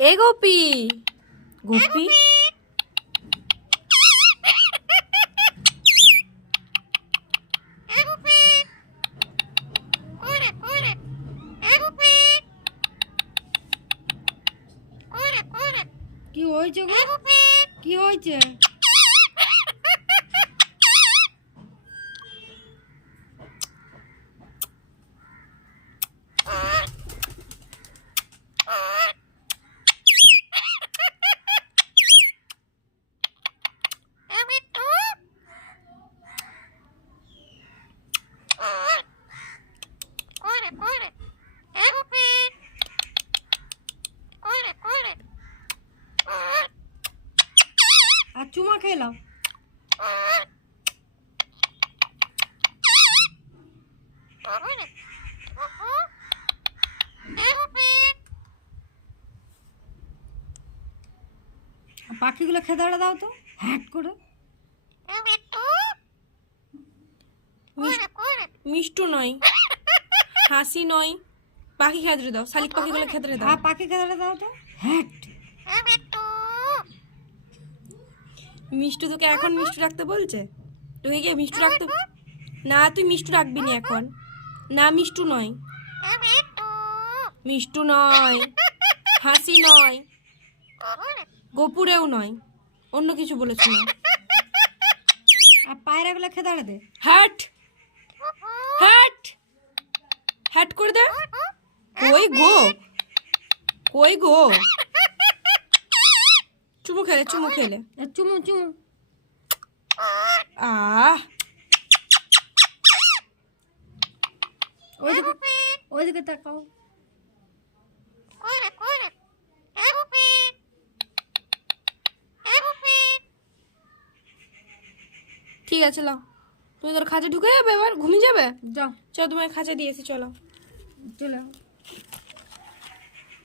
এ গোপি। গোপি? কি হয়েছে গো? কি হয়েছে? আর চুমা খেলাম পাখিগুলো খেদাড়ে দাও তো হ্যাট করে। মিষ্টু নয়। হাসি নয় পাখি খেতে দাও। শালিক পাখি পাখিগুলো খেতে দাও। আর পাখি খেদাড়ে দাও তো। হ্যাট। মিষ্টু। তোকে এখন মিষ্টু রাখতে বলছে? তোকে গিয়ে মিষ্টু রাখতে না তুই মিষ্টু রাখবি না এখন। না মিষ্টু নয়। মিষ্টু। নয় হাসি নয় গোপুরেও নয় অন্য কিছু বলেছি না আর পায়রাগুলো খেদাড়ে দে। হ্যাট। হ্যাট। করে দে। কই গো? কই গো? চুমু খেলে চুমু খেলে। চুমু চুমু। আহ। ওইদিকে ওইদিকে তাকাও। ঠিক আছে লাও তুমি তোর খাঁচা ঢুকে যাবে এবার ঘুমিয়ে যাবে? যাও। চলো তোমার খাঁচা দিয়েছি চলো। চলে যাও